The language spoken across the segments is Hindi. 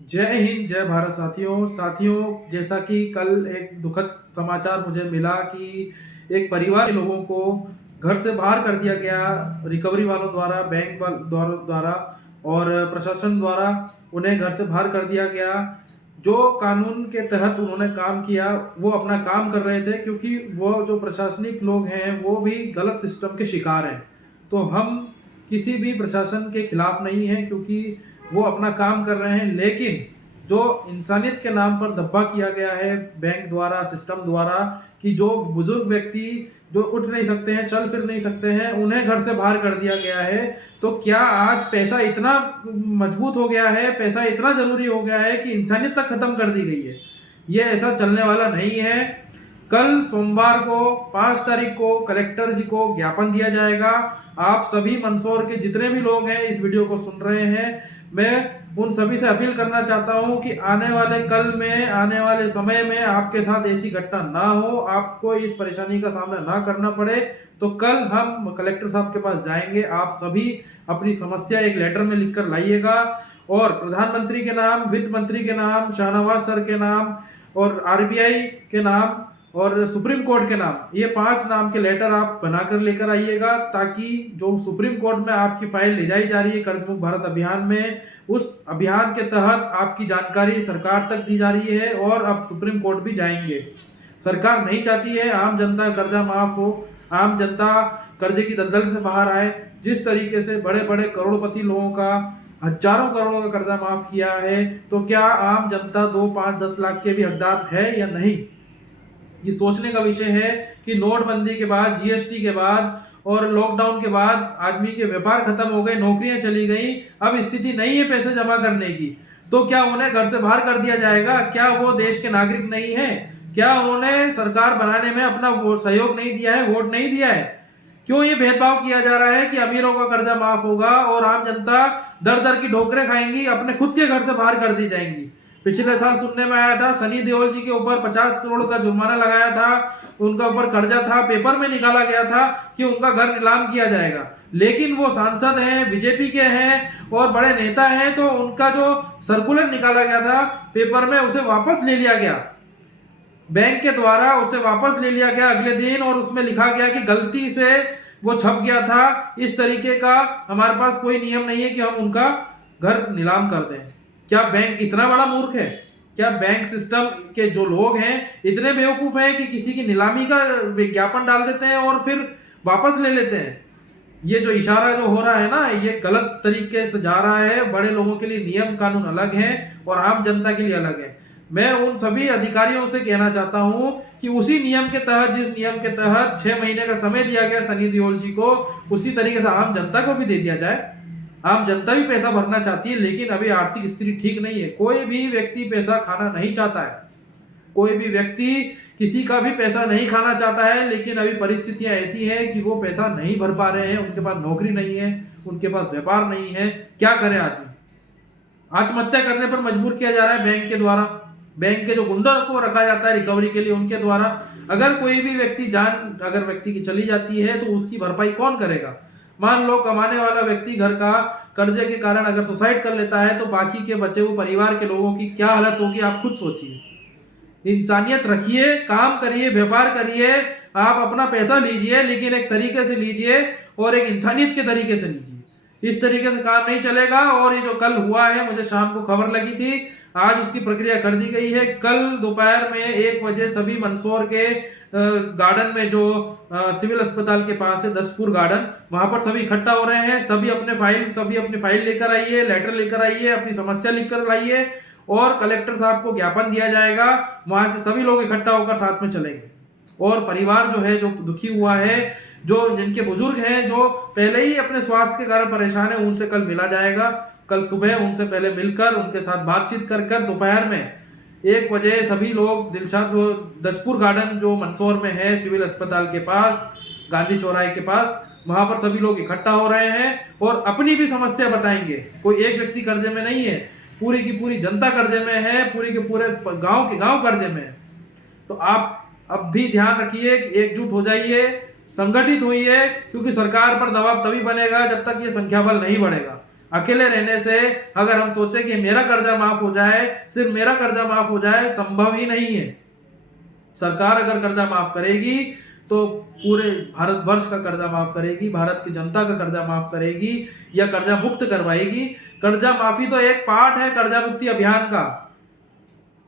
जय हिंद, जय भारत साथियों, जैसा कि कल एक दुखद समाचार मुझे मिला कि एक परिवार के लोगों को घर से बाहर कर दिया गया रिकवरी वालों द्वारा, बैंक द्वारा और प्रशासन द्वारा उन्हें घर से बाहर कर दिया गया। जो कानून के तहत उन्होंने काम किया वो अपना काम कर रहे थे, क्योंकि वो जो प्रशासनिक लोग हैं वो भी गलत सिस्टम के शिकार हैं। तो हम किसी भी प्रशासन के खिलाफ नहीं हैं, क्योंकि वो अपना काम कर रहे हैं। लेकिन जो इंसानियत के नाम पर धब्बा किया गया है बैंक द्वारा, सिस्टम द्वारा, कि जो बुजुर्ग व्यक्ति जो उठ नहीं सकते हैं, चल फिर नहीं सकते हैं, उन्हें घर से बाहर कर दिया गया है। तो क्या आज पैसा इतना मजबूत हो गया है, पैसा इतना जरूरी हो गया है कि इंसानियत तक खत्म कर दी गई है? ये ऐसा चलने वाला नहीं है। कल सोमवार को 5 तारीख को कलेक्टर जी को ज्ञापन दिया जाएगा। आप सभी मंदसौर के जितने भी लोग हैं इस वीडियो को सुन रहे हैं, मैं उन सभी से अपील करना चाहता हूं कि आने वाले कल में, आने वाले समय में आपके साथ ऐसी घटना ना हो, आपको इस परेशानी का सामना ना करना पड़े। तो कल हम कलेक्टर साहब के पास जाएंगे। आप सभी अपनी समस्या एक लेटर में लिखकर लाइएगा और प्रधानमंत्री के नाम, वित्त मंत्री के नाम, शाहनवाज सर के नाम और आरबीआई के नाम और सुप्रीम कोर्ट के नाम, ये 5 नाम के लेटर आप बनाकर लेकर आइएगा, ताकि जो सुप्रीम कोर्ट में आपकी फाइल ले जाई जा रही है कर्ज मुक्त भारत अभियान में, उस अभियान के तहत आपकी जानकारी सरकार तक दी जा रही है और अब सुप्रीम कोर्ट भी जाएंगे। सरकार नहीं चाहती है आम जनता का कर्जा माफ हो, आम जनता कर्जे की दलदल से बाहर आए। जिस तरीके से बड़े बड़े करोड़पति लोगों का हजारों करोड़ों का कर्जा माफ किया है, तो क्या आम जनता 2, 5, 10 लाख के भी हकदार है या नहीं? ये सोचने का विषय है कि नोटबंदी के बाद, जीएसटी के बाद और लॉकडाउन के बाद आदमी के व्यापार खत्म हो गए, नौकरियां चली गई, अब स्थिति नहीं है पैसे जमा करने की। तो क्या उन्हें घर से बाहर कर दिया जाएगा? क्या वो देश के नागरिक नहीं है? क्या उन्होंने सरकार बनाने में अपना वो सहयोग नहीं दिया है, वोट नहीं दिया है? क्यों ये भेदभाव किया जा रहा है कि अमीरों का कर्जा माफ होगा और आम जनता दर दर की ठोकरें खाएंगी, अपने खुद के घर से बाहर कर दी जाएंगी? पिछले साल सुनने में आया था सनी देओल जी के ऊपर 50 करोड़ का जुर्माना लगाया था, उनका ऊपर कर्जा था, पेपर में निकाला गया था कि उनका घर नीलाम किया जाएगा। लेकिन वो सांसद हैं, बीजेपी के हैं और बड़े नेता हैं, तो उनका जो सर्कुलर निकाला गया था पेपर में, उसे वापस ले लिया गया, बैंक के द्वारा उसे वापस ले लिया गया अगले दिन, और उसमें लिखा गया कि गलती से वो छप गया था। इस तरीके का हमारे पास कोई नियम नहीं है कि हम उनका घर नीलाम कर दें। क्या बैंक इतना बड़ा मूर्ख है? क्या बैंक सिस्टम के जो लोग हैं इतने बेवकूफ हैं कि किसी की नीलामी का विज्ञापन डाल देते हैं और फिर वापस ले लेते हैं? ये जो इशारा जो हो रहा है ना, ये गलत तरीके से जा रहा है। बड़े लोगों के लिए नियम कानून अलग है और आम जनता के लिए अलग है। मैं उन सभी अधिकारियों से कहना चाहता हूं कि उसी नियम के तहत, जिस नियम के तहत 6 महीने का समय दिया गया सनी देओल जी को, उसी तरीके से आम जनता को भी दे दिया जाए। आम जनता भी पैसा भरना चाहती है, लेकिन अभी आर्थिक स्थिति ठीक नहीं है। कोई भी व्यक्ति पैसा खाना नहीं चाहता है, कोई भी व्यक्ति किसी का भी पैसा नहीं खाना चाहता है, लेकिन अभी परिस्थितियां ऐसी हैं कि वो पैसा नहीं भर पा रहे हैं, उनके पास नौकरी नहीं है, उनके पास व्यापार नहीं है। क्या करे आदमी? आत्महत्या करने पर मजबूर किया जा रहा है बैंक के द्वारा। बैंक के जो गुंडों को रखा जाता है रिकवरी के लिए, उनके द्वारा। अगर कोई भी व्यक्ति जान अगर व्यक्ति की चली जाती है तो उसकी भरपाई कौन करेगा? मान लो कमाने वाला व्यक्ति घर का कर्जे के कारण अगर सुसाइड कर लेता है, तो बाकी के बचे हुए परिवार के लोगों की क्या हालत होगी, आप खुद सोचिए। इंसानियत रखिए, काम करिए, व्यापार करिए, आप अपना पैसा लीजिए, लेकिन एक तरीके से लीजिए और एक इंसानियत के तरीके से लीजिए। इस तरीके से काम नहीं चलेगा। और ये जो कल हुआ है, मुझे शाम को खबर लगी थी, आज उसकी प्रक्रिया कर दी गई है। कल दोपहर में 1 बजे सभी मंदसौर के गार्डन में, जो सिविल अस्पताल के पास है, दसपुर गार्डन, वहां पर सभी इकट्ठा हो रहे हैं। सभी अपनी फाइल लेकर आइए, लेटर लेकर आइए, अपनी समस्या लिखकर लाइए और कलेक्टर साहब को ज्ञापन दिया जाएगा। वहां से सभी लोग इकट्ठा होकर साथ में चलेंगे। और परिवार जो है, जो दुखी हुआ है, जो जिनके बुजुर्ग हैं, जो पहले ही अपने स्वास्थ्य के कारण परेशान है, उनसे कल मिला जाएगा। कल सुबह उनसे पहले मिलकर उनके साथ बातचीत कर दोपहर में 1 बजे सभी लोग दिलशाद दसपुर गार्डन जो मंदसौर में है, सिविल अस्पताल के पास, गांधी चौराहे के पास, वहां पर सभी लोग इकट्ठा हो रहे हैं और अपनी भी समस्या बताएंगे। कोई एक व्यक्ति कर्जे में नहीं है, पूरी की पूरी जनता कर्जे में है, पूरी के पूरे गांव के गांव कर्जे में है। तो आप अब भी ध्यान रखिए कि एकजुट हो जाइए, संगठित होइए, क्योंकि सरकार पर दबाव तभी बनेगा जब तक ये संख्या बल नहीं बढ़ेगा। अकेले रहने से अगर हम सोचे कि मेरा कर्जा माफ हो जाए, सिर्फ मेरा कर्जा माफ हो जाए, संभव ही नहीं है। सरकार अगर कर्जा माफ करेगी तो पूरे भारतवर्ष का कर्जा माफ करेगी, भारत की जनता का कर्जा माफ करेगी या कर्जा मुक्त करवाएगी। कर्जा माफी तो एक पार्ट है कर्जा मुक्ति अभियान का।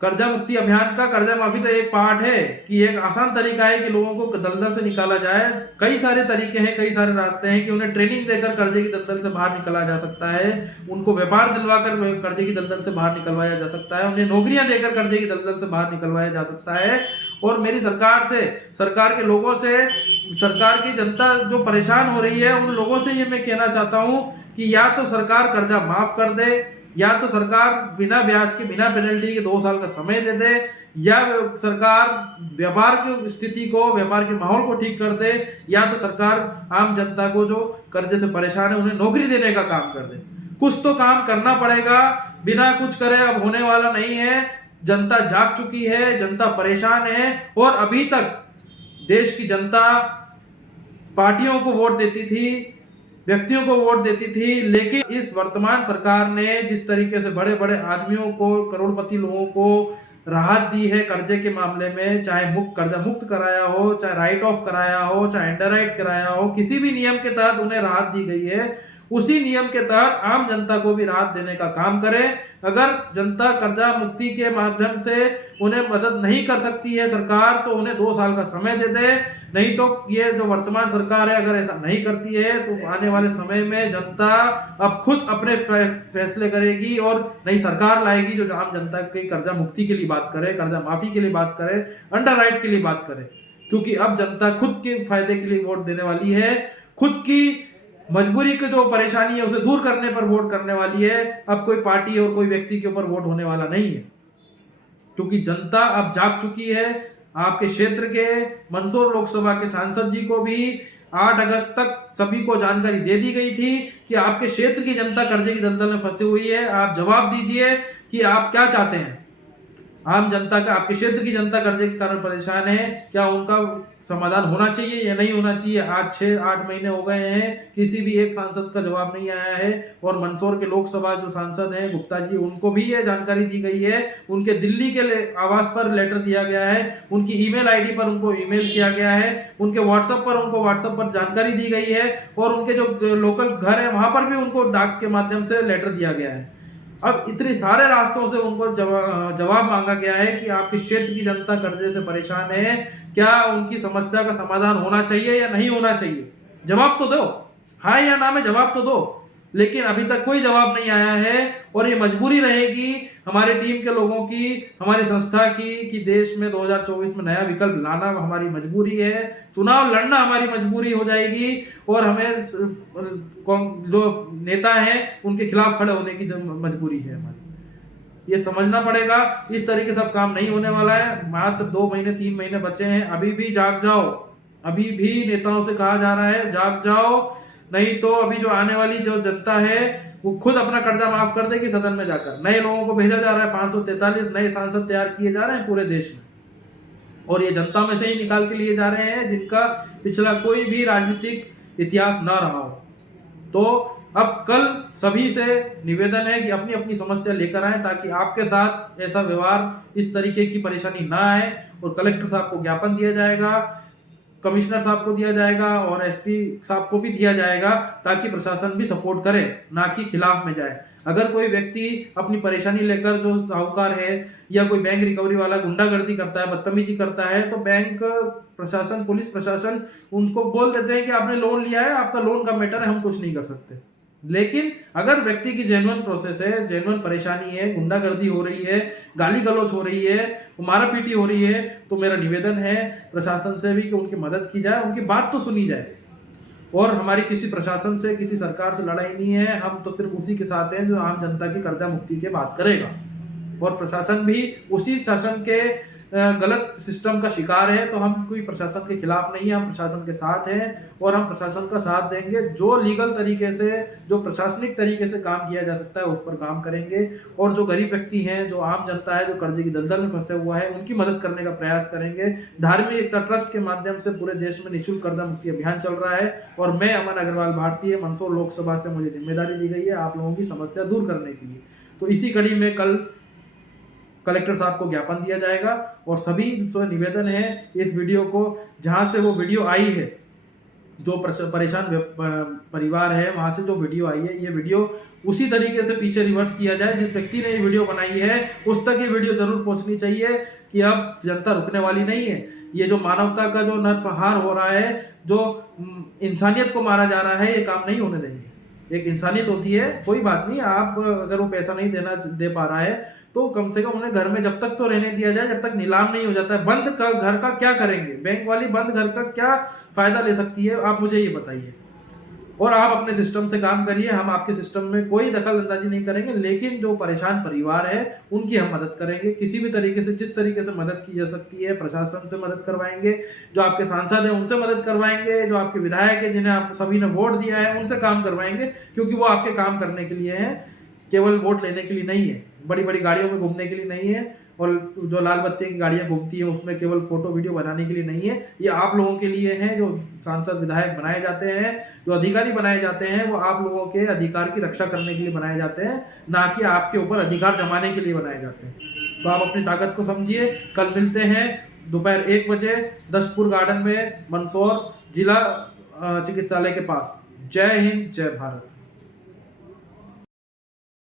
कर्जा मुक्ति अभियान का कर्जा माफी तो एक पार्ट है कि एक आसान तरीका है कि लोगों को दलदल से निकाला जाए। कई सारे तरीके हैं, कई सारे रास्ते हैं कि उन्हें ट्रेनिंग देकर कर्जे की दलदल से बाहर निकाला जा सकता है, उनको व्यापार दिलवाकर कर्जे की दलदल से बाहर निकलवाया जा सकता है, उन्हें नौकरियां देकर कर्जे की दलदल से बाहर निकलवाया जा सकता है। और मेरी सरकार से, सरकार के लोगों से, सरकार की जनता जो परेशान हो रही है उन लोगों से ये मैं कहना चाहता हूँ कि या तो सरकार कर्जा माफ कर दे, या तो सरकार बिना ब्याज के, बिना पेनल्टी के 2 साल का समय दे दे, या सरकार व्यापार की स्थिति को, व्यापार के माहौल को ठीक कर दे, या तो सरकार आम जनता को जो कर्जे से परेशान है उन्हें नौकरी देने का काम कर दे। कुछ तो काम करना पड़ेगा, बिना कुछ करे अब होने वाला नहीं है। जनता जाग चुकी है, जनता परेशान है और अभी तक देश की जनता पार्टियों को वोट देती थी, व्यक्तियों को वोट देती थी, लेकिन इस वर्तमान सरकार ने जिस तरीके से बड़े बड़े आदमियों को, करोड़पति लोगों को राहत दी है कर्जे के मामले में, चाहे कर्जा मुक्त कराया हो, चाहे राइट ऑफ कराया हो, चाहे अंडरराइट कराया हो, किसी भी नियम के तहत उन्हें राहत दी गई है, उसी नियम के तहत आम जनता को भी राहत देने का काम करें। अगर जनता कर्जा मुक्ति के माध्यम से उन्हें मदद नहीं कर सकती है सरकार, तो उन्हें 2 साल का समय दे दे। नहीं तो ये जो वर्तमान सरकार है अगर ऐसा नहीं करती है तो आने वाले समय में जनता अब खुद अपने फैसले करेगी और नई सरकार लाएगी जो आम जनता की कर्जा मुक्ति के लिए बात करे, कर्जा माफी के लिए बात करे, अंडरराइट के लिए बात करे। क्योंकि अब जनता खुद के फायदे के लिए वोट देने वाली है, खुद की मजबूरी की जो परेशानी है उसे दूर करने पर वोट करने वाली है। अब कोई पार्टी और कोई व्यक्ति के ऊपर वोट होने वाला नहीं है, क्योंकि जनता अब जाग चुकी है। आपके क्षेत्र के मंदसौर लोकसभा के सांसद जी को भी 8 अगस्त तक सभी को जानकारी दे दी गई थी कि आपके क्षेत्र की जनता कर्जे की दलदल में फंसी हुई है, आप जवाब दीजिए कि आप क्या चाहते हैं। आम जनता का, आपके क्षेत्र की जनता कर्जे के कारण परेशान है, क्या उनका समाधान होना चाहिए या नहीं होना चाहिए। आज 6-8 महीने हो गए हैं, किसी भी एक सांसद का जवाब नहीं आया है। और मंदसौर के लोकसभा जो सांसद हैं गुप्ता जी, उनको भी ये जानकारी दी गई है, उनके दिल्ली के आवास पर लेटर दिया गया है, उनकी ईमेल आईडी पर उनको ईमेल किया गया है, उनके व्हाट्सएप पर उनको व्हाट्सएप पर जानकारी दी गई है, और उनके जो लोकल घर है वहां पर भी उनको डाक के माध्यम से लेटर दिया गया है। अब इतने सारे रास्तों से उनको जवाब मांगा गया है कि आपके क्षेत्र की जनता कर्जे से परेशान है, क्या उनकी समस्या का समाधान होना चाहिए या नहीं होना चाहिए। जवाब तो दो, हाँ या ना में जवाब तो दो। लेकिन अभी तक कोई जवाब नहीं आया है और ये मजबूरी रहेगी हमारे टीम के लोगों की, हमारी संस्था की, कि देश में 2024 में नया विकल्प लाना हमारी मजबूरी है, चुनाव लड़ना हमारी मजबूरी हो जाएगी और हमें जो नेता हैं उनके खिलाफ खड़े होने की मजबूरी है हमारी। ये समझना पड़ेगा, इस तरीके से अब काम नहीं होने वाला है। मात्र 2 महीने 3 महीने बचे हैं, अभी भी जाग जाओ। अभी भी नेताओं से कहा जा रहा है जाग जाओ, नहीं तो अभी जो आने वाली जो जनता है वो खुद अपना कर्जा माफ कर देगी सदन में जाकर। नए लोगों को भेजा जा रहा है, 543 नए सांसद तैयार किए जा रहे हैं पूरे देश में, और ये जनता में से ही निकाल के लिए जा रहे हैं जिनका पिछला कोई भी राजनीतिक इतिहास ना रहा हो। तो अब कल सभी से निवेदन है कि अपनी अपनी समस्या लेकर आए, ताकि आपके साथ ऐसा व्यवहार, इस तरीके की परेशानी ना आए। और कलेक्टर साहब को ज्ञापन दिया जाएगा, कमिश्नर साहब को दिया जाएगा और एसपी साहब को भी दिया जाएगा, ताकि प्रशासन भी सपोर्ट करे, ना कि खिलाफ में जाए। अगर कोई व्यक्ति अपनी परेशानी लेकर, जो साहूकार है या कोई बैंक रिकवरी वाला गुंडागर्दी करता है, बदतमीजी करता है, तो बैंक प्रशासन, पुलिस प्रशासन उनको बोल देते हैं कि आपने लोन लिया है, आपका लोन का मैटर है, हम कुछ नहीं कर सकते। लेकिन अगर व्यक्ति की जेन्युइन प्रोसेस है, जेन्युइन परेशानी है, गुंडागर्दी हो रही है, गाली गलौज हो रही है, मारा पीटी हो रही है, तो मेरा निवेदन है प्रशासन से भी कि उनकी मदद की जाए, उनकी बात तो सुनी जाए। और हमारी किसी प्रशासन से, किसी सरकार से लड़ाई नहीं है, हम तो सिर्फ उसी के साथ हैं जो आम जनता की कर्जा मुक्ति की बात करेगा। और प्रशासन भी उसी शासन के गलत सिस्टम का शिकार है, तो हम कोई प्रशासन के खिलाफ नहीं है, हम प्रशासन के साथ हैं और हम प्रशासन का साथ देंगे। जो लीगल तरीके से, जो प्रशासनिक तरीके से काम किया जा सकता है उस पर काम करेंगे, और जो गरीब व्यक्ति हैं, जो आम जनता है, जो कर्जे की दलदल में फंसे हुआ है, उनकी मदद करने का प्रयास करेंगे। धार्मिक एकता ट्रस्ट के माध्यम से पूरे देश में निःशुल्क कर्जा मुक्ति अभियान चल रहा है और मैं अमन अग्रवाल भारतीय मंदसौर लोकसभा से मुझे जिम्मेदारी दी गई है आप लोगों की समस्या दूर करने के लिए। तो इसी कड़ी में कल कलेक्टर साहब को ज्ञापन दिया जाएगा और सभी से निवेदन है इस वीडियो को, जहां से वो वीडियो आई है, जो परेशान परिवार है वहां से जो वीडियो आई है, ये वीडियो उसी तरीके से पीछे रिवर्स किया जाए। जिस व्यक्ति ने ये वीडियो बनाई है उस तक ये वीडियो जरूर पहुंचनी चाहिए कि अब जनता रुकने वाली नहीं है। ये जो मानवता का जो नरसंहार हो रहा है, जो इंसानियत को मारा जा रहा है, ये काम नहीं होने देंगे। एक इंसानियत होती है, कोई बात नहीं, आप अगर वो पैसा नहीं दे पा रहा है तो कम से कम उन्हें घर में जब तक तो रहने दिया जाए, जब तक नीलाम नहीं हो जाता है। बंद का घर का क्या करेंगे, बैंक वाली बंद घर का क्या फायदा ले सकती है, आप मुझे ये बताइए। और आप अपने सिस्टम से काम करिए, हम आपके सिस्टम में कोई दखल अंदाजी नहीं करेंगे, लेकिन जो परेशान परिवार है उनकी हम मदद करेंगे किसी भी तरीके से। जिस तरीके से मदद की जा सकती है, प्रशासन से मदद करवाएंगे, जो आपके सांसद हैं उनसे मदद करवाएंगे, जो आपके विधायक हैं जिन्हें आप सभी ने वोट दिया है उनसे काम करवाएंगे, क्योंकि वो आपके काम करने के लिए हैं, केवल वोट लेने के लिए नहीं है, बड़ी बड़ी गाड़ियों में घूमने के लिए नहीं है, और जो लाल बत्ती की गाड़ियां घूमती है उसमें केवल फोटो वीडियो बनाने के लिए नहीं है। ये आप लोगों के लिए है। जो सांसद विधायक बनाए जाते हैं, जो अधिकारी बनाए जाते हैं, वो आप लोगों के अधिकार की रक्षा करने के लिए बनाए जाते हैं, ना कि आपके ऊपर अधिकार जमाने के लिए बनाए जाते हैं। तो आप अपनी ताकत को समझिए। कल मिलते हैं दोपहर 1 बजे दशपुर गार्डन में, मंदसौर जिला चिकित्सालय के पास। जय हिंद, जय भारत।